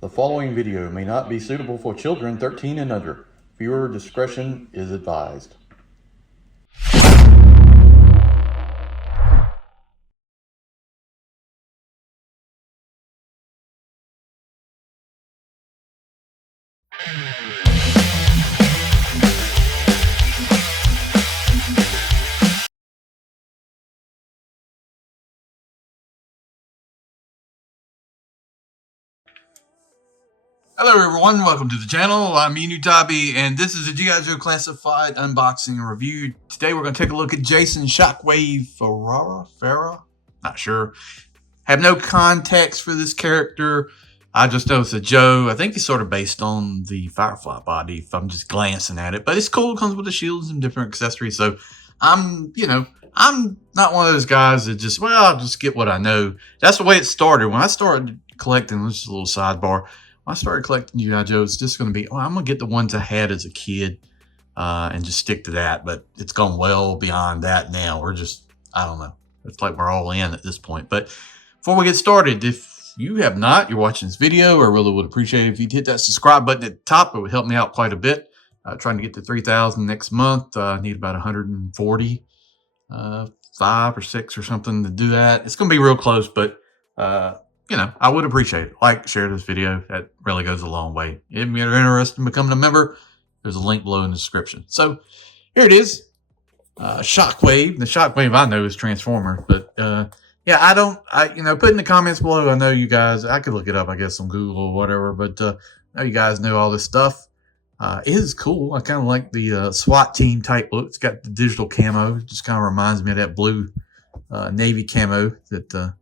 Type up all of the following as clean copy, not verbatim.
The following video may not be suitable for children 13 and under. Viewer discretion is advised. Hello everyone, welcome to the channel. I'm Enewtabie, and this is a G.I. Joe Classified unboxing and review. Today we're going to take a look at Jason Shockwave Faria? Not sure. Have no context for this character. I just know it's a Joe. I think he's sort of based on the Firefly body if I'm just glancing at it. But it's cool, it comes with the shields and different accessories. So I'm not one of those guys that just, well, I'll just get what I know. That's the way it started. When I started collecting, this is a little sidebar. When I started collecting G.I. Joe, it's just going to be, oh, I'm going to get the ones I had as a kid and just stick to that. But it's gone well beyond that now. We're just, I don't know. It's like we're all in at this point. But before we get started, if you have not, you're watching this video, I really would appreciate it if you'd hit that subscribe button at the top. It would help me out quite a bit. Trying to get to 3,000 next month. I need about 140, 5 or 6 or something to do that. It's going to be real close, but you know, I would appreciate it. Like, share this video. That really goes a long way. If you're interested in becoming a member, there's a link below in the description. So here it is. Shockwave. The Shockwave I know is Transformer, but yeah, put in the comments below. I know you guys, I could look it up, I guess, on Google or whatever, but I know you guys know all this stuff. It is cool. I kind of like the SWAT team type look. It's got the digital camo. It just kind of reminds me of that blue Navy camo that the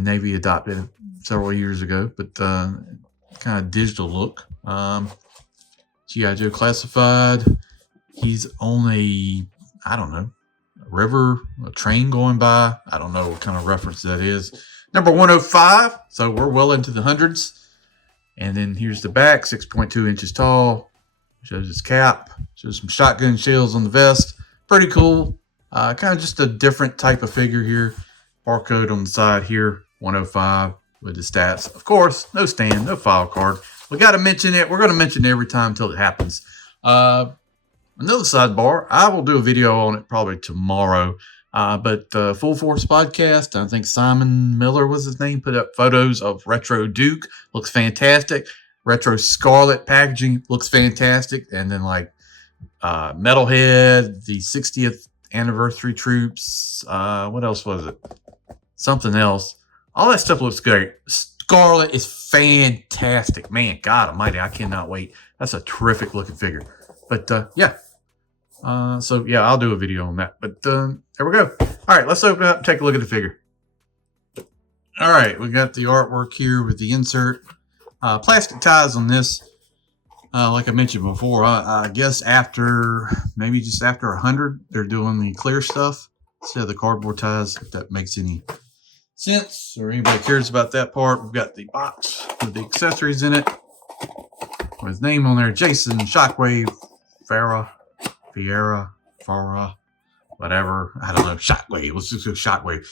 Navy adopted several years ago, but kind of digital look. G.I. Joe Classified. He's on a, I don't know, a river, a train going by. I don't know what kind of reference that is. Number 105. So we're well into the hundreds. And then here's the back, 6.2 inches tall. Shows his cap. Shows some shotgun shells on the vest. Pretty cool. Kind of just a different type of figure here. Barcode on the side here, 105 with the stats. Of course, no stand, no file card. We got to mention it. We're going to mention it every time until it happens. Another sidebar, I will do a video on it probably tomorrow. But Full Force Podcast, I think Simon Miller was his name, put up photos of Retro Duke. Looks fantastic. Retro Scarlet packaging looks fantastic. And then like Metalhead, the 60th Anniversary Troops. What else was it? Something else. All that stuff looks great. Scarlet is fantastic. Man, God almighty, I cannot wait. That's a terrific looking figure. But yeah. So yeah, I'll do a video on that. But there we go. All right, let's open it up and take a look at the figure. All right, we got the artwork here with the insert. Plastic ties on this. Like I mentioned before, I guess maybe just after 100, they're doing the clear stuff instead of the cardboard ties, if that makes any sense or anybody cares about that part. We've got the box with the accessories in it with his name on there, Jason Shockwave Faria, whatever, I don't know. Shockwave, let's just go Shockwave.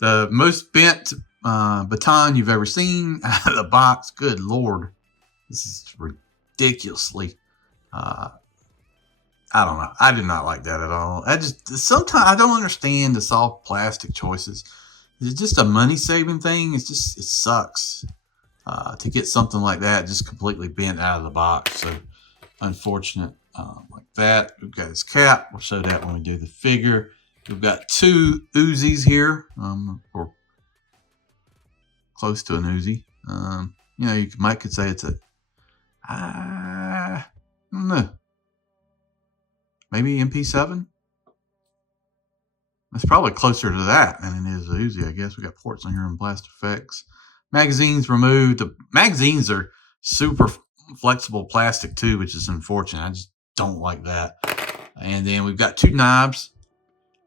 The most bent baton you've ever seen out of the box. Good lord, this is ridiculously I don't know. I did not like that at all. Sometimes I don't understand the soft plastic choices. Is it just a money saving thing? It sucks to get something like that just completely bent out of the box. So unfortunate like that. We've got his cap. We'll show that when we do the figure. We've got 2 Uzis here, or close to an Uzi. You know, you could say it's a, I don't know. Maybe MP7? It's probably closer to that than it is a Uzi, I guess. We got ports on here and blast effects. Magazines removed. The magazines are super flexible plastic too, which is unfortunate. I just don't like that. And then we've got 2 knobs.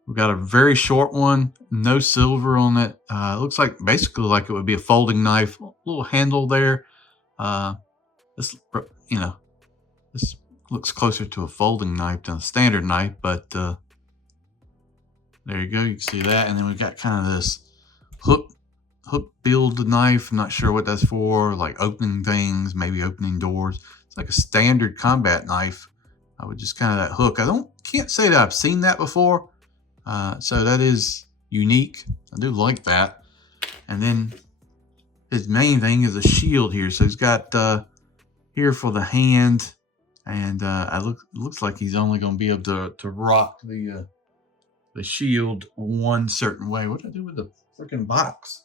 We've got a very short one, no silver on it. It looks like basically like it would be a folding knife. A little handle there. This looks closer to a folding knife than a standard knife, but there you go. You can see that. And then we've got kind of this hook hook build knife. I'm not sure what that's for, like opening things, maybe opening doors. It's like a standard combat knife. I would just kind of that hook. Can't say that I've seen that before. So that is unique. I do like that. And then his main thing is a shield here. So he's got here for the hand, and looks like he's only going to be able to rock the shield one certain way. What did I do with the freaking box?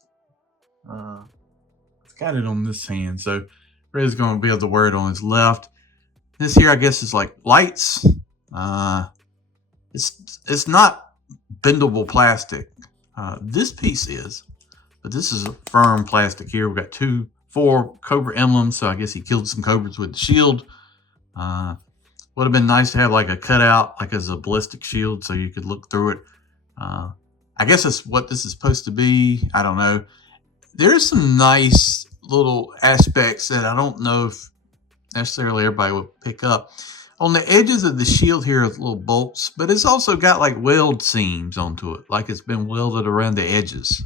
It's got it on this hand, so Red's going to be able to wear it on his left. This here, I guess, is like lights. It's not bendable plastic. This piece is, but this is a firm plastic here. We've got 4 Cobra emblems, so I guess he killed some Cobras with the shield. Would have been nice to have like a cutout, like as a ballistic shield, so you could look through it. I guess that's what this is supposed to be. I don't know. There's some nice little aspects that I don't know if necessarily everybody would pick up. On the edges of the shield here are little bolts, but it's also got like weld seams onto it, like it's been welded around the edges.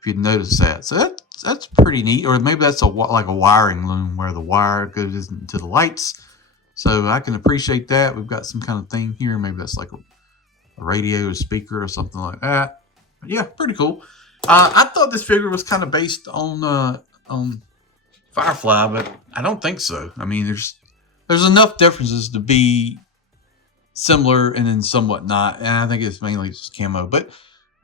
If you'd notice that. So that's pretty neat. Or maybe that's like a wiring loom where the wire goes into the lights. So I can appreciate that. We've got some kind of thing here. Maybe that's like a radio or speaker or something like that. But yeah, pretty cool. I thought this figure was kind of based on Firefly, but I don't think so. I mean, there's enough differences to be similar and then somewhat not. And I think it's mainly just camo. But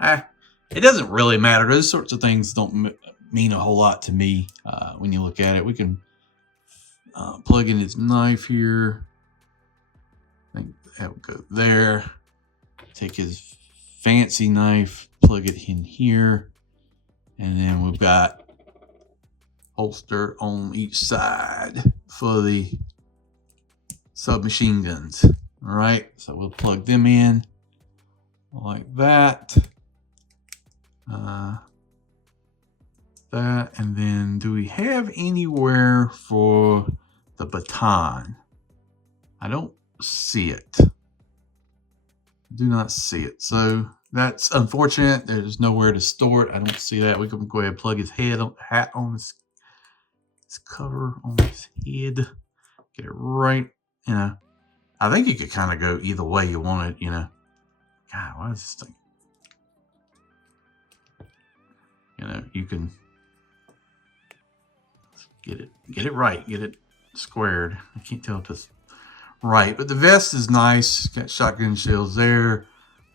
it doesn't really matter. Those sorts of things don't mean a whole lot to me when you look at it. We can plug in his knife here. I think that would go there. Take his fancy knife, plug it in here. And then we've got holster on each side for the submachine guns. All right, so we'll plug them in like that. And then do we have anywhere for the baton? I don't see it. Do not see it. So that's unfortunate. There's nowhere to store it. I don't see that. We can go ahead and plug his hat on his cover on his head. Get it right. You know, I think you could kind of go either way you want it. You know, God, what is this thing? You know, you can get it right, get it squared. I can't tell if it's right, but the vest is nice. Got shotgun shells there.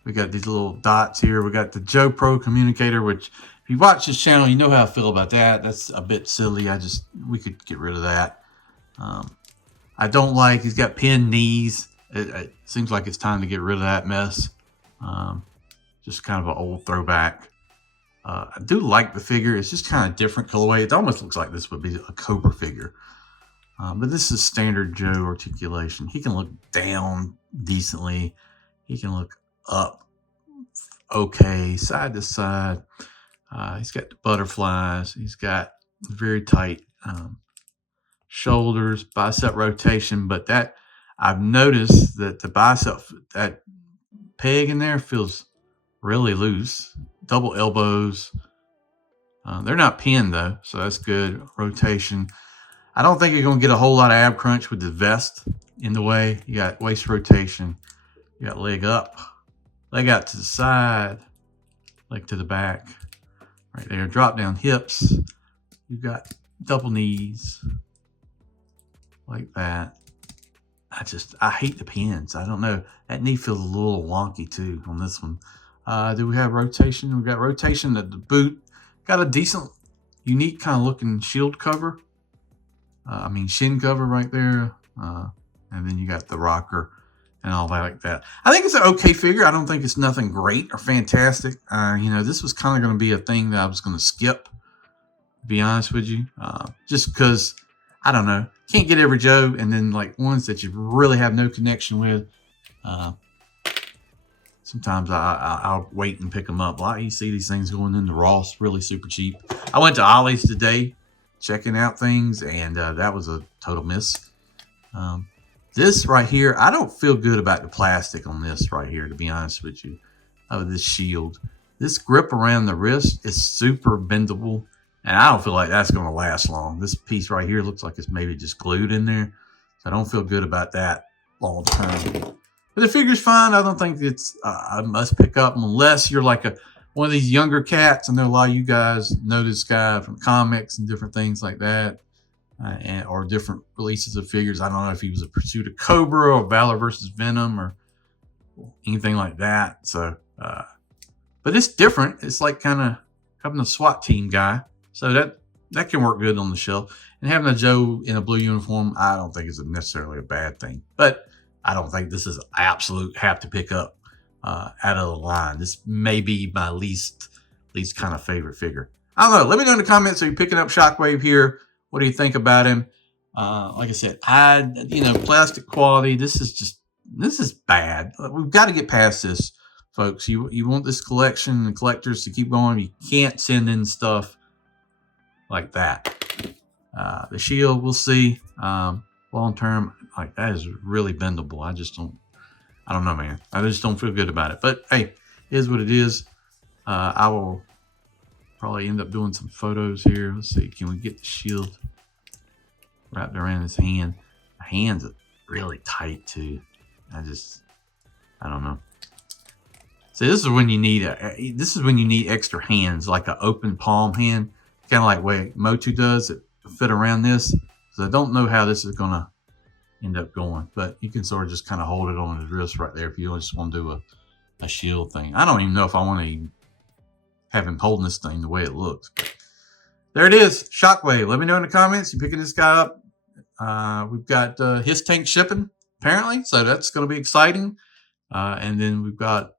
We got these little dots here. We got the Joe Pro communicator, which if you watch this channel, you know how I feel about that. That's a bit silly. We could get rid of that. I don't like, he's got pinned knees. It seems like it's time to get rid of that mess. Just kind of an old throwback. I do like the figure. It's just kind of different colorway. It almost looks like this would be a Cobra figure. But this is standard Joe articulation. He can look down decently. He can look up okay, side to side. He's got the butterflies. He's got very tight shoulders, bicep rotation. But that I've noticed that the bicep, that peg in there feels really loose. Double elbows. They're not pinned though, so that's good. Rotation. I don't think you're going to get a whole lot of ab crunch with the vest in the way. You got waist rotation. You got leg up. Leg out to the side. Leg to the back. Right there. Drop down hips. You've got double knees. Like that. I hate the pins. I don't know. That knee feels a little wonky too on this one. Do we have rotation? We got rotation at the boot. Got a decent, unique kind of looking shield cover. Shin cover right there. And then you got the rocker and all that like that. I think it's an okay figure. I don't think it's nothing great or fantastic. This was kind of going to be a thing that I was going to skip, to be honest with you. Just because, I don't know, can't get every Joe, and then like ones that you really have no connection with. Sometimes I'll wait and pick them up. You see these things going into Ross, really super cheap. I went to Ollie's today, checking out things, and that was a total miss. This right here, I don't feel good about the plastic on this right here, to be honest with you, of this shield. This grip around the wrist is super bendable, and I don't feel like that's going to last long. This piece right here looks like it's maybe just glued in there, so I don't feel good about that long term. But the figure's fine. I don't think it's a must pick up unless you're like one of these younger cats. I know a lot of you guys know this guy from comics and different things like that, or different releases of figures. I don't know if he was a Pursuit of Cobra or Valor versus Venom or anything like that. So, but it's different. It's like kind of having a SWAT team guy. So that can work good on the shelf. And having a Joe in a blue uniform, I don't think is necessarily a bad thing. But I don't think this is absolute have to pick up out of the line. This may be my least kind of favorite figure. I don't know. Let me know in the comments. Are you picking up Shockwave here? What do you think about him? Like I said, plastic quality. This is bad. We've got to get past this, folks. You want this collection and collectors to keep going. You can't send in stuff like that. The shield, we'll see. Long term, like that is really bendable. I don't know, man. I just don't feel good about it. But hey, it is what it is. I will probably end up doing some photos here. Let's see. Can we get the shield wrapped around his hand? The hands are really tight too. I don't know. So this is when you need extra hands, like an open palm hand, kind of like what Motu does. It fit around this. So I don't know how this is gonna end up going, but you can sort of just kind of hold it on his wrist right there if you just want to do a shield thing. I don't even know if I want to have him holding this thing the way it looks. But there it is, Shockwave. Let me know in the comments. You picking this guy up? We've got his tank shipping apparently, so that's going to be exciting. And then we've got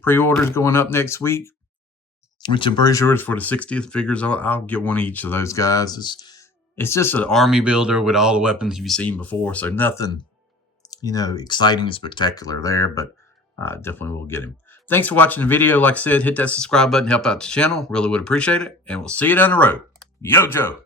pre-orders going up next week, which I'm pretty sure is for the 60th figures. I'll get one of each of those guys. It's just an army builder with all the weapons you've seen before, so nothing, exciting and spectacular there, but definitely will get him. Thanks for watching the video. Like I said, hit that subscribe button, help out the channel. Really would appreciate it, and we'll see you down the road. Yo, Joe.